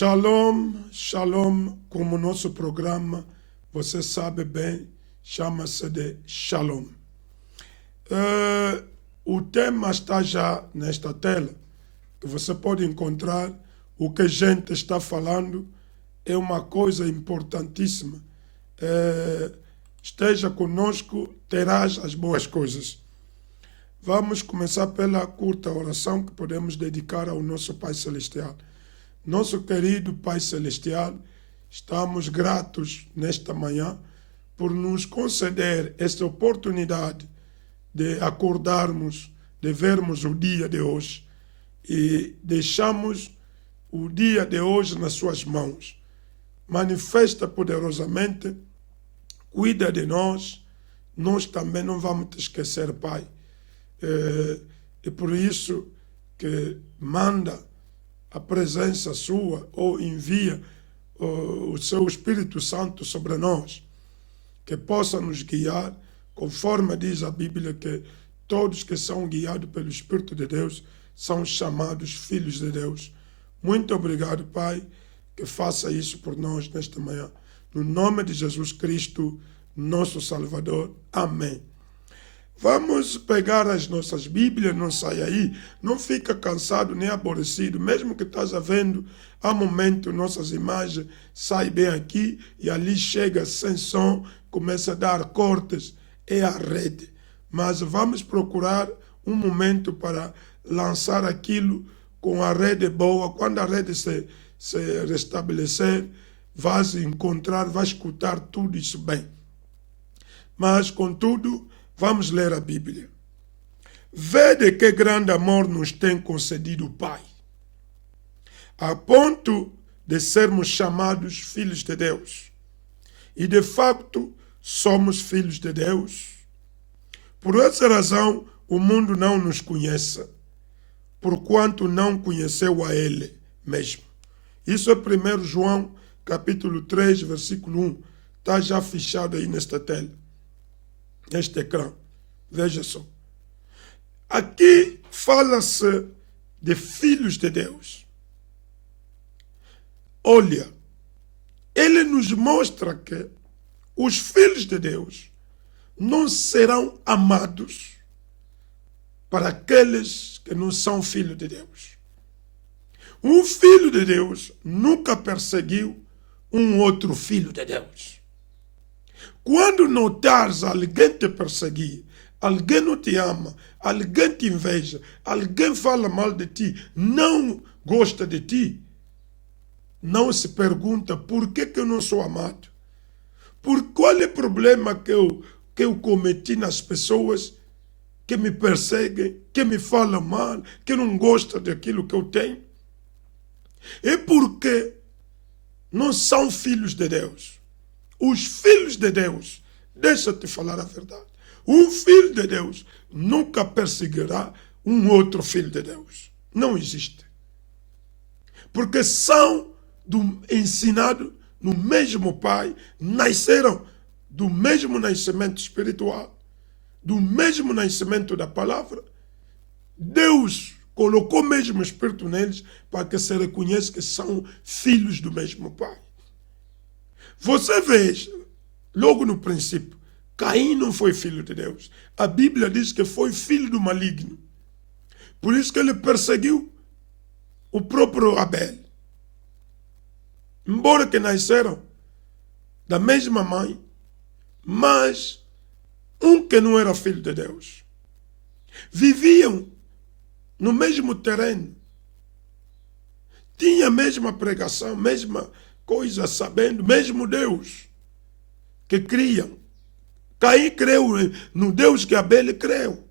Shalom, shalom, como nosso programa, você sabe bem, chama-se de Shalom. O tema está já nesta tela, que você pode encontrar. O que a gente está falando é uma coisa importantíssima. Esteja conosco, terás as boas coisas. Vamos começar pela curta oração que podemos dedicar ao nosso Pai Celestial. Nosso querido Pai Celestial, estamos gratos nesta manhã por nos conceder esta oportunidade de acordarmos, de vermos o dia de hoje e deixamos o dia de hoje nas suas mãos. Manifesta poderosamente, cuida de nós, nós também não vamos te esquecer, Pai. E por isso que manda a presença sua ou envia o seu Espírito Santo sobre nós, que possa nos guiar, conforme diz a Bíblia que todos que são guiados pelo Espírito de Deus são chamados filhos de Deus. Muito obrigado, Pai, que faça isso por nós nesta manhã. No nome de Jesus Cristo, nosso Salvador. Amém. Vamos pegar as nossas Bíblias, não sai aí, não fica cansado nem aborrecido, mesmo que estás vendo, há momento nossas imagens saem bem aqui e ali chega sem som, começa a dar cortes, é a rede. Mas vamos procurar um momento para lançar aquilo com a rede boa. Quando a rede se restabelecer, vais encontrar, vais escutar tudo isso bem. Mas, contudo, vamos ler a Bíblia. Vede que grande amor nos tem concedido o Pai, a ponto de sermos chamados filhos de Deus. E de facto somos filhos de Deus. Por essa razão o mundo não nos conhece, porquanto não conheceu a Ele mesmo. Isso é 1 João capítulo 3, versículo 1. Está já fichado aí nesta tela. Neste ecrã, veja só. Aqui fala-se de filhos de Deus. Olha, ele nos mostra que os filhos de Deus não serão amados para aqueles que não são filhos de Deus. Um filho de Deus nunca perseguiu um outro filho de Deus. Quando notares alguém te perseguir, alguém não te ama, alguém te inveja, alguém fala mal de ti, não gosta de ti, não se pergunta por que eu não sou amado. Por qual é o problema que eu cometi nas pessoas que me perseguem, que me falam mal, que não gostam daquilo que eu tenho? É porque não são filhos de Deus. Os filhos de Deus, deixa-te falar a verdade, um filho de Deus nunca perseguirá um outro filho de Deus. Não existe. Porque são ensinados no mesmo Pai, nasceram do mesmo nascimento espiritual, do mesmo nascimento da palavra. Deus colocou o mesmo Espírito neles para que se reconheça que são filhos do mesmo Pai. Você vê, logo no princípio, Caim não foi filho de Deus. A Bíblia diz que foi filho do maligno. Por isso que ele perseguiu o próprio Abel. Embora que nasceram da mesma mãe, mas um que não era filho de Deus. Viviam no mesmo terreno. Tinha a mesma pregação, mesma coisa, sabendo, mesmo Deus que criam. Caim creu no Deus que Abel creu,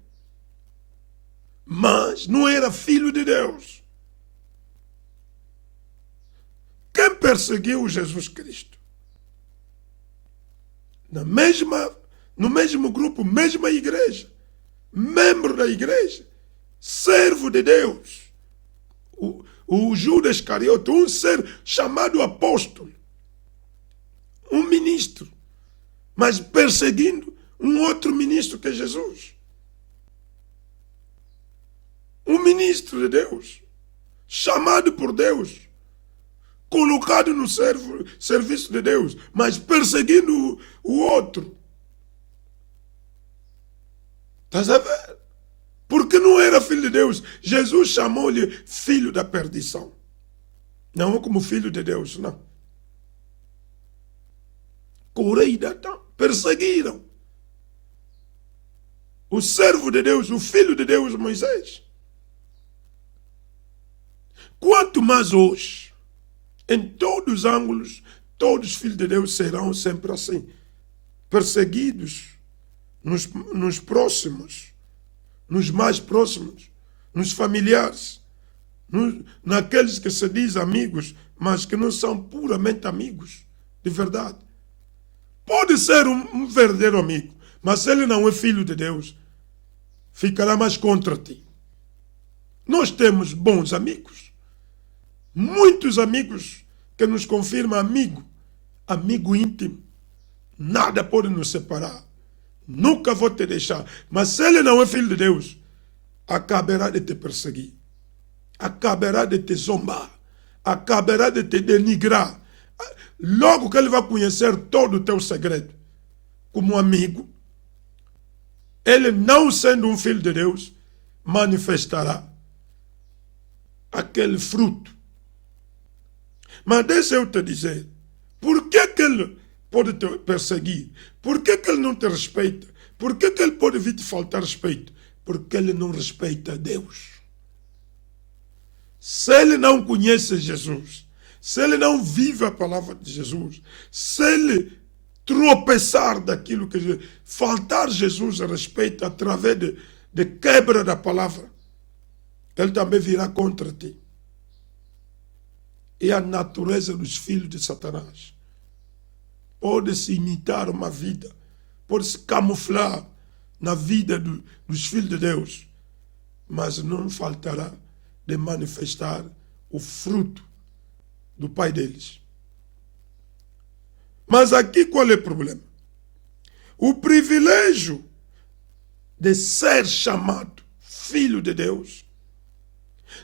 mas não era filho de Deus. Quem perseguiu Jesus Cristo? No mesmo grupo, mesma igreja, membro da igreja, servo de Deus. O Judas Iscariote, um ser chamado apóstolo, um ministro, mas perseguindo um outro ministro que é Jesus. Um ministro de Deus, chamado por Deus, colocado no serviço de Deus, mas perseguindo o outro. Estás a ver? Porque não era filho de Deus. Jesus chamou-lhe filho da perdição. Não como filho de Deus, não. Perseguiram o servo de Deus, o filho de Deus, Moisés. Quanto mais hoje, em todos os ângulos, todos os filhos de Deus serão sempre assim, perseguidos nos próximos, nos mais próximos, nos familiares, naqueles que se dizem amigos, mas que não são puramente amigos, de verdade. Pode ser um verdadeiro amigo, mas se ele não é filho de Deus, ficará mais contra ti. Nós temos bons amigos, muitos amigos que nos confirmam amigo íntimo. Nada pode nos separar. Nunca vou te deixar. Mas se ele não é filho de Deus, acabará de te perseguir, acabará de te zombar, acabará de te denigrar. Logo que ele vai conhecer todo o teu segredo, como amigo, ele, não sendo um filho de Deus, manifestará aquele fruto. Mas deixa eu te dizer, por que ele pode te perseguir? Por que ele não te respeita? Por que ele pode vir te faltar respeito? Porque ele não respeita Deus. Se ele não conhece Jesus, se ele não vive a palavra de Jesus, se ele tropeçar daquilo que faltar Jesus a respeito através de quebra da palavra, ele também virá contra ti. É a natureza dos filhos de Satanás. Pode-se imitar uma vida, pode-se camuflar na vida dos filhos de Deus, mas não faltará de manifestar o fruto do pai deles. Mas aqui qual é o problema? O privilégio de ser chamado filho de Deus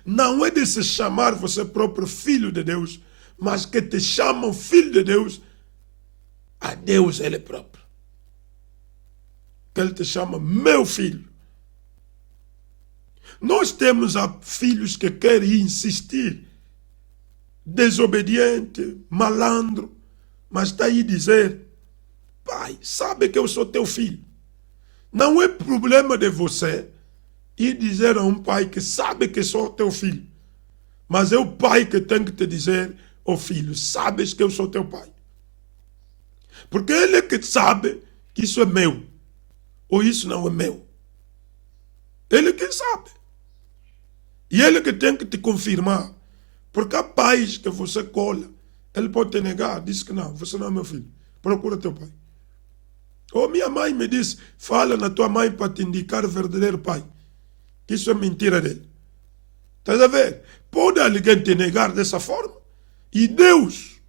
não é de se chamar você próprio filho de Deus, mas que te chamam filho de Deus a Deus ele próprio. Que ele te chama meu filho. Nós temos filhos que querem insistir, desobediente, malandro, mas está aí dizer, pai, sabe que eu sou teu filho. Não é problema de você ir dizer a um pai que sabe que sou teu filho, mas é o pai que tem que te dizer, ô filho, sabes que eu sou teu pai. Porque ele é que sabe que isso é meu, ou isso não é meu. Ele é que sabe. E ele é que tem que te confirmar. Porque há pais que você cola, ele pode te negar, diz que não, você não é meu filho, procura teu pai. Ou minha mãe me disse, fala na tua mãe para te indicar o verdadeiro pai. Isso é mentira dele. Estás a ver? Pode alguém te negar dessa forma? E Deus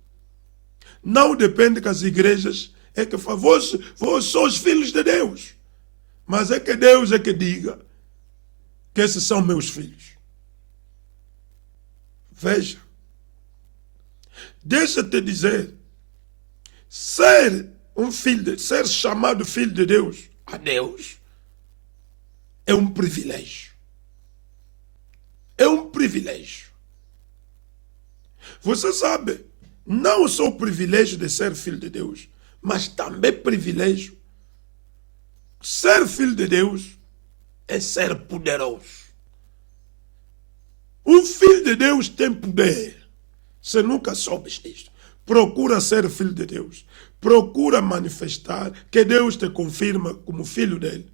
não depende que as igrejas é que falam, vós sois filhos de Deus. Mas é que Deus é que diga que esses são meus filhos. Veja, deixa-te dizer, ser chamado filho de Deus, a Deus, é um privilégio. É um privilégio. Você sabe, não só o privilégio de ser filho de Deus, mas também privilégio. Ser filho de Deus é ser poderoso. Um filho de Deus tem poder. Você nunca soubes disso. Procura ser filho de Deus. Procura manifestar que Deus te confirma como filho dele.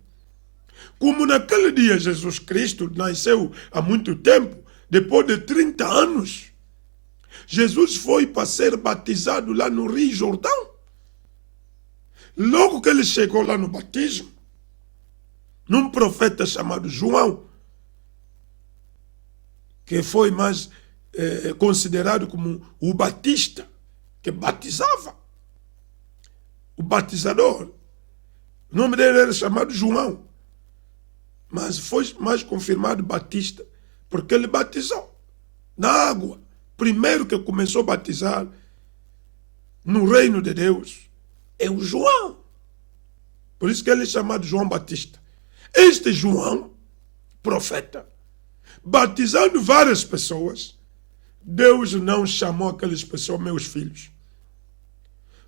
Como naquele dia Jesus Cristo nasceu há muito tempo, depois de 30 anos, Jesus foi para ser batizado lá no Rio Jordão. Logo que ele chegou lá no batismo, num profeta chamado João, que foi mais considerado como o batista, que batizava, o batizador. O nome dele era chamado João, mas foi mais confirmado Batista, porque ele batizou na água, primeiro que começou a batizar no reino de Deus é o João. Por isso que ele é chamado João Batista. Este João, profeta, batizando várias pessoas, Deus não chamou aquelas pessoas meus filhos.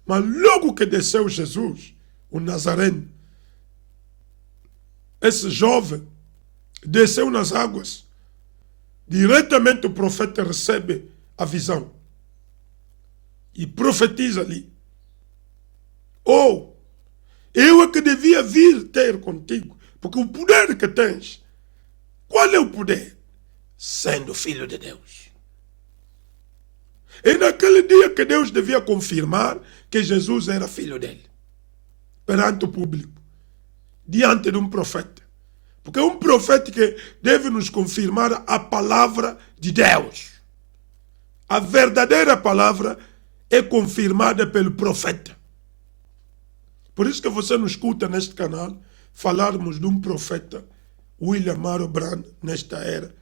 Mas logo que desceu Jesus, o Nazareno, esse jovem desceu nas águas, diretamente o profeta recebe a visão e profetiza ali: oh, eu é que devia vir ter contigo, porque o poder que tens, qual é o poder? Sendo filho de Deus. E naquele dia que Deus devia confirmar que Jesus era filho dele, perante o público, diante de um profeta. Porque é um profeta que deve nos confirmar a palavra de Deus. A verdadeira palavra é confirmada pelo profeta. Por isso que você nos escuta neste canal falarmos de um profeta, William Morrow Branham, nesta era.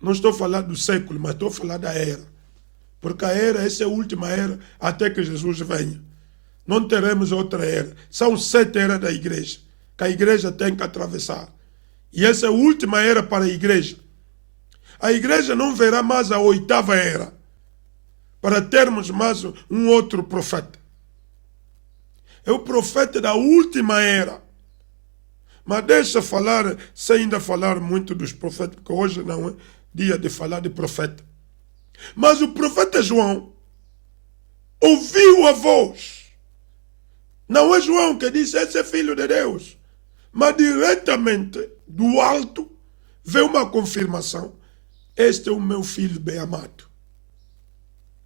Não estou falando do século, mas estou falando da era. Porque a era, essa é a última era até que Jesus venha. Não teremos outra era. São 7 eras da igreja que a igreja tem que atravessar. E essa é a última era para a igreja. A igreja não verá mais a 8ª era para termos mais um outro profeta. É o profeta da última era. Mas deixa falar, sem ainda falar muito dos profetas, porque hoje não é dia de falar de profeta. Mas o profeta João ouviu a voz. Não é João que disse: esse é filho de Deus. Mas diretamente do alto veio uma confirmação: este é o meu filho bem amado.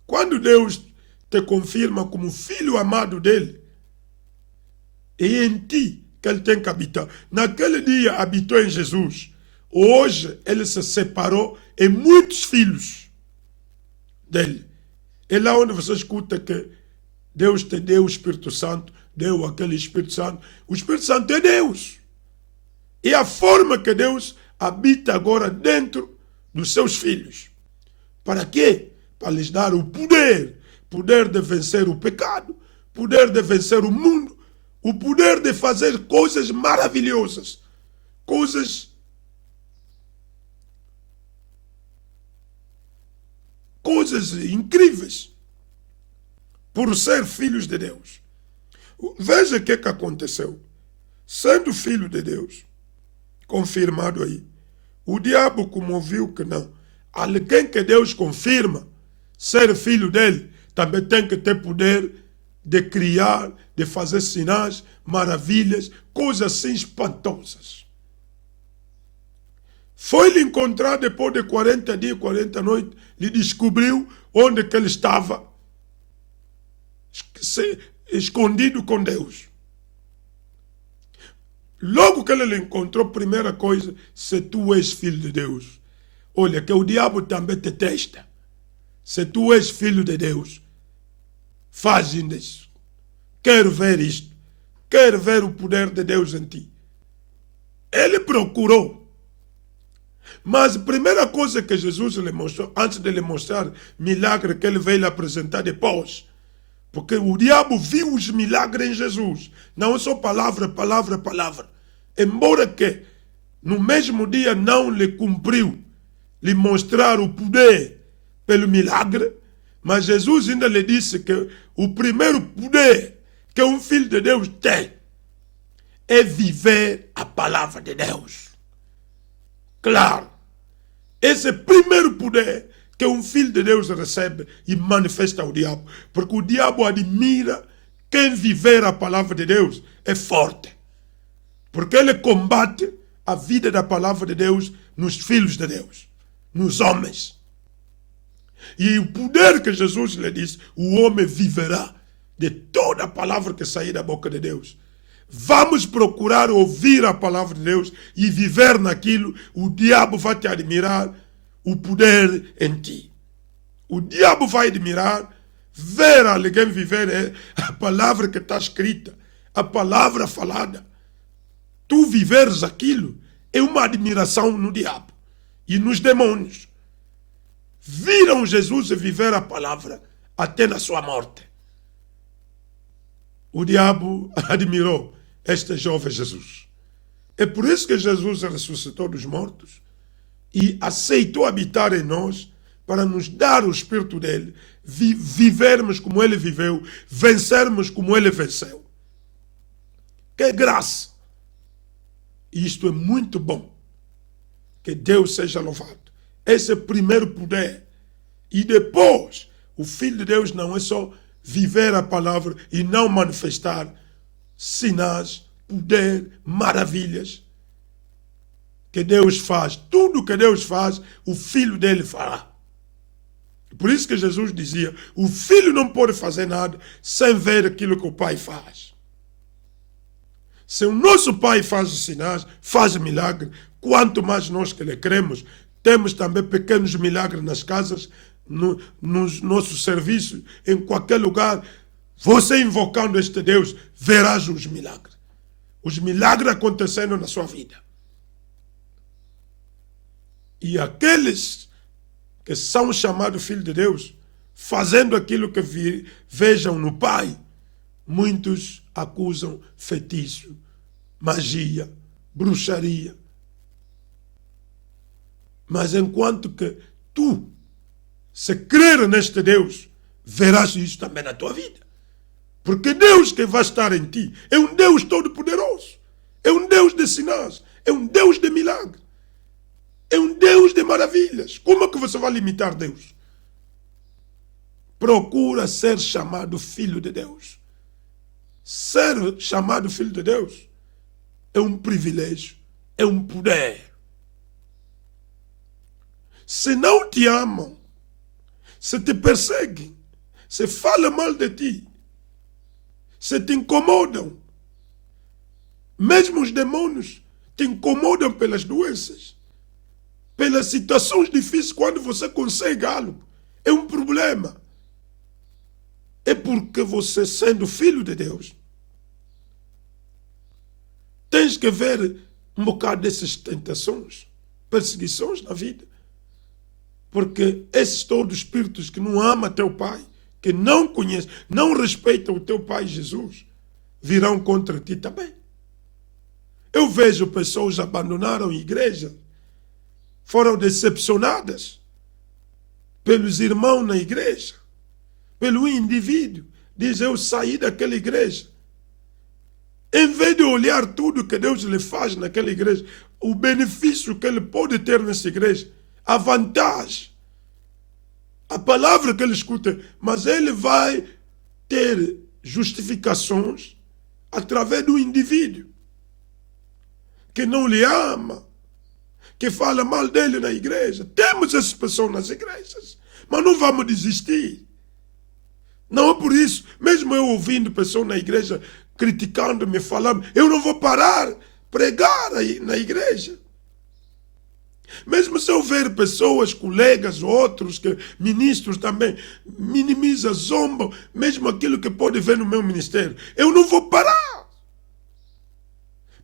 Quando Deus te confirma como filho amado dele, é em ti que ele tem que habitar. Naquele dia habitou em Jesus. Hoje ele se separou em muitos filhos dele. É lá onde você escuta que Deus te deu o Espírito Santo, deu aquele Espírito Santo. O Espírito Santo é Deus. É a forma que Deus habita agora dentro dos seus filhos. Para quê? Para lhes dar o poder. Poder de vencer o pecado, poder de vencer o mundo, o poder de fazer coisas maravilhosas, coisas incríveis, por ser filhos de Deus. Veja o que aconteceu. Sendo filho de Deus, confirmado aí, o diabo, como viu que não, alguém que Deus confirma ser filho dele, também tem que ter poder de criar, de fazer sinais, maravilhas, coisas assim espantosas. Foi-lhe encontrar depois de 40 dias, 40 noites, lhe descobriu onde que ele estava, escondido com Deus. Logo que ele lhe encontrou, primeira coisa: se tu és filho de Deus, olha que o diabo também te testa. Se tu és filho de Deus, faz isso. Quero ver isto. Quero ver o poder de Deus em ti. Ele procurou. Mas a primeira coisa que Jesus lhe mostrou, antes de lhe mostrar milagre que ele veio lhe apresentar depois, porque o diabo viu os milagres em Jesus. Não é só palavra, palavra, palavra. Embora que no mesmo dia não lhe cumpriu lhe mostrar o poder pelo milagre, mas Jesus ainda lhe disse que o primeiro poder que um filho de Deus tem é viver a palavra de Deus. Claro, esse primeiro poder que um filho de Deus recebe e manifesta ao diabo, porque o diabo admira quem viver a palavra de Deus é forte, porque ele combate a vida da palavra de Deus nos filhos de Deus, nos homens. E o poder que Jesus lhe disse: o homem viverá de toda a palavra que sair da boca de Deus. Vamos procurar ouvir a palavra de Deus e viver naquilo. O diabo vai te admirar o poder em ti. O diabo vai admirar ver alguém viver a palavra que está escrita, a palavra falada. Tu viveres aquilo é uma admiração no diabo e nos demônios. Vi viram Jesus viver a palavra até na sua morte. O diabo admirou este jovem Jesus. É por isso que Jesus ressuscitou dos mortos e aceitou habitar em nós para nos dar o Espírito dele, vivermos como ele viveu, vencermos como ele venceu. Que graça! Isto é muito bom. Que Deus seja louvado. Esse é o primeiro poder. E depois, o Filho de Deus não é só viver a palavra e não manifestar sinais, poder, maravilhas que Deus faz. Tudo que Deus faz, o Filho dele fará. Por isso que Jesus dizia, o Filho não pode fazer nada sem ver aquilo que o Pai faz. Se o nosso Pai faz os sinais, faz milagre, quanto mais nós que lhe cremos, temos também pequenos milagres nas casas, nos nossos serviços, em qualquer lugar. Você invocando este Deus, verás os milagres. Os milagres acontecendo na sua vida. E aqueles que são chamados filhos de Deus, fazendo aquilo que vejam no Pai, muitos acusam feitiço, magia, bruxaria. Mas enquanto que tu, se crer neste Deus, verás isso também na tua vida. Porque Deus que vai estar em ti é um Deus todo-poderoso. É um Deus de sinais. É um Deus de milagre. É um Deus de maravilhas. Como é que você vai limitar Deus? Procura ser chamado filho de Deus. Ser chamado filho de Deus é um privilégio, é um poder. Se não te amam, se te perseguem, se falam mal de ti, se te incomodam, mesmo os demônios te incomodam pelas doenças, pelas situações difíceis, quando você consegue algo, é um problema. É porque você, sendo filho de Deus, tens que ver um bocado dessas tentações, perseguições na vida. Porque esses todos os espíritos que não amam teu Pai, que não conhecem, não respeitam o teu Pai Jesus, virão contra ti também. Eu vejo pessoas que abandonaram a igreja, foram decepcionadas pelos irmãos na igreja, pelo indivíduo. Diz, eu saí daquela igreja. Em vez de olhar tudo que Deus lhe faz naquela igreja, o benefício que ele pode ter nessa igreja, a vantagem, a palavra que ele escuta, mas ele vai ter justificações através do indivíduo que não lhe ama, que fala mal dele na igreja. Temos essas pessoas nas igrejas, mas não vamos desistir. Não é por isso, mesmo eu ouvindo pessoas na igreja criticando-me, falando, eu não vou parar pregar aí na igreja. Mesmo se eu ver pessoas, colegas, outros, que, ministros também, minimizam, zombam, mesmo aquilo que pode ver no meu ministério, eu não vou parar.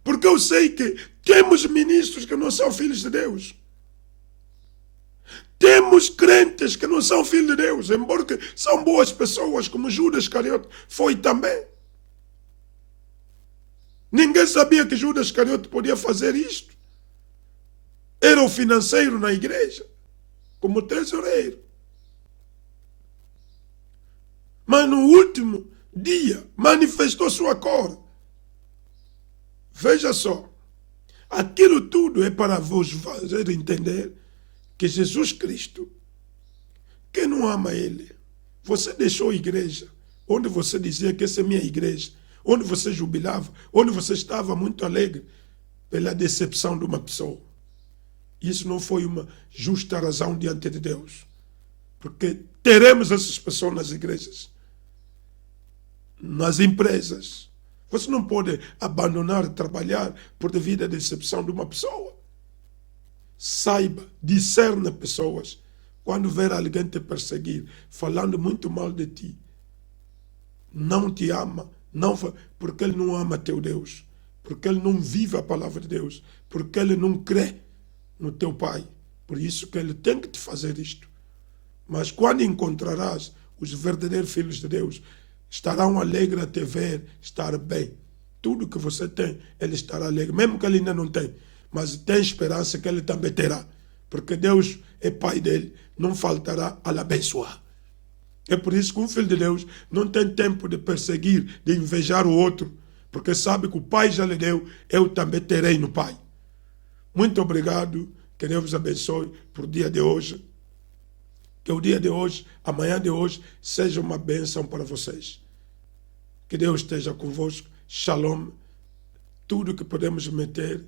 Porque eu sei que temos ministros que não são filhos de Deus. Temos crentes que não são filhos de Deus, embora que são boas pessoas, como Judas Iscariote foi também. Ninguém sabia que Judas Iscariote podia fazer isto. Era o financeiro na igreja, como tesoureiro. Mas no último dia manifestou sua cor. Veja só, aquilo tudo é para vos fazer entender que Jesus Cristo, quem não ama Ele, você deixou a igreja, onde você dizia que essa é minha igreja, onde você jubilava, onde você estava muito alegre pela decepção de uma pessoa. Isso não foi uma justa razão diante de Deus. Porque teremos essas pessoas nas igrejas, nas empresas. Você não pode abandonar trabalhar por devido à decepção de uma pessoa. Saiba, discerna pessoas. Quando ver alguém te perseguir, falando muito mal de ti, não te ama, não, porque ele não ama teu Deus, porque ele não vive a palavra de Deus, porque ele não crê no teu Pai. Por isso que ele tem que te fazer isto. Mas quando encontrarás os verdadeiros filhos de Deus, estarão alegres a te ver estar bem. Tudo que você tem, ele estará alegre. Mesmo que ele ainda não tem, mas tem esperança que ele também terá. Porque Deus é pai dele, não faltará a abençoar. É por isso que um filho de Deus não tem tempo de perseguir, de invejar o outro, porque sabe que o pai já lhe deu, eu também terei no pai. Muito obrigado, que Deus vos abençoe por dia de hoje. Que o dia de hoje, amanhã de hoje, seja uma bênção para vocês. Que Deus esteja convosco. Shalom. Tudo que podemos meter,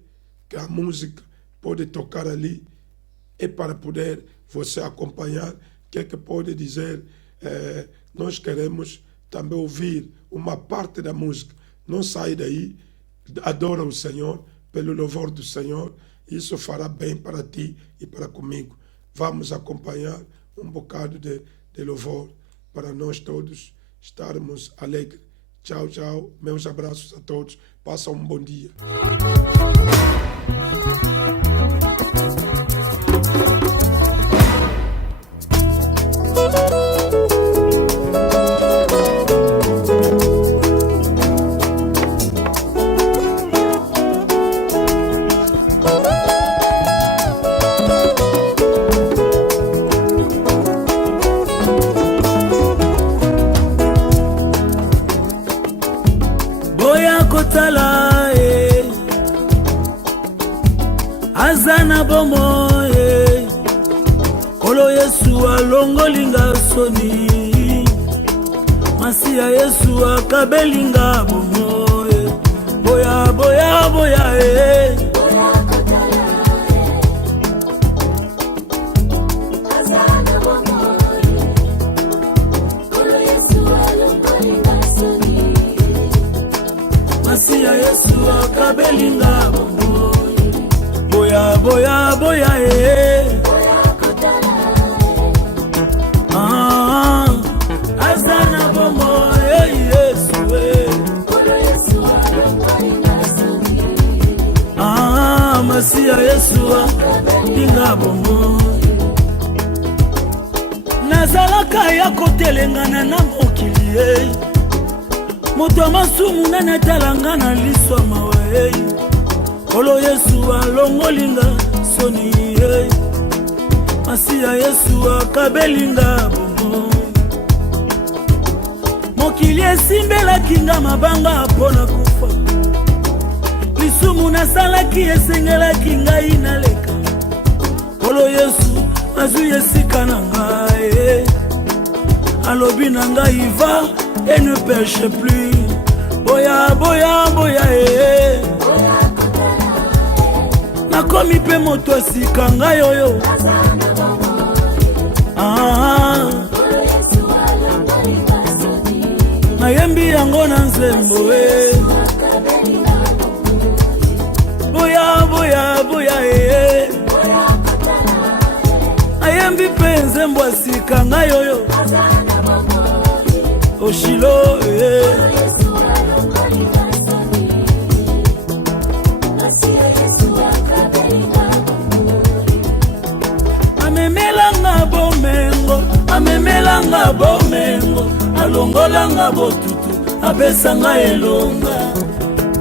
que a música pode tocar ali, é para poder você acompanhar. O que é que pode dizer? Nós queremos também ouvir uma parte da música. Não sai daí, adora o Senhor, pelo louvor do Senhor. Isso fará bem para ti e para comigo. Vamos acompanhar um bocado de louvor para nós todos estarmos alegres. Tchau, tchau. Meus abraços a todos. Passam um bom dia. Azana bomo Kolo Yesu alongolinga soni Masia Yesu akabelinga bomo Boya boya boya Azana bomo Kolo Yesu alongolinga soni Masia Yesu akabelinga bomo Boya boya boya Azana bomo Yesu Kolo Yesu alongolinga soni Masia Yesu akabelinga bomo Nazalaka ya kotelengana na mokili Moto masumu na natalanga na liswa mawe Kolo Yesu alongolinga soni Masia Yesu akabelinga bomo Mokili esimbelaki nga mabanga mpona kufa Lisumu nasalaki esengelaki ngai naleka Kolo Yesu azwi esika na ngai Alobi na ngai va et ne pêche plus Boya boya boya Nakomi pe moto asika ngai oyo Kolo Yesu alongolinga soni Nayembi yango na nzembo Boya boya boya Nayembi pe nzembo asika ngai oyo Oshilo Yesu alongolinga soni Masia Yesu akabelinga Amemelanga bomengo Amemelanga bomengo Alongolanga botutu Apesanga elonga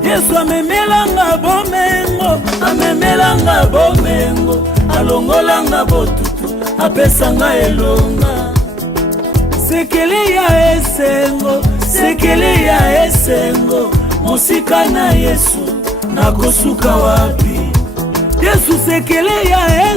Yesu amemelanga bomengo Amemelanga bomengo Alongolanga botutu Apesanga elonga Sekele ya esengo Sekele ya esengo Mosika na Yesu Nakosuka wapi Yesu sekele ya esengo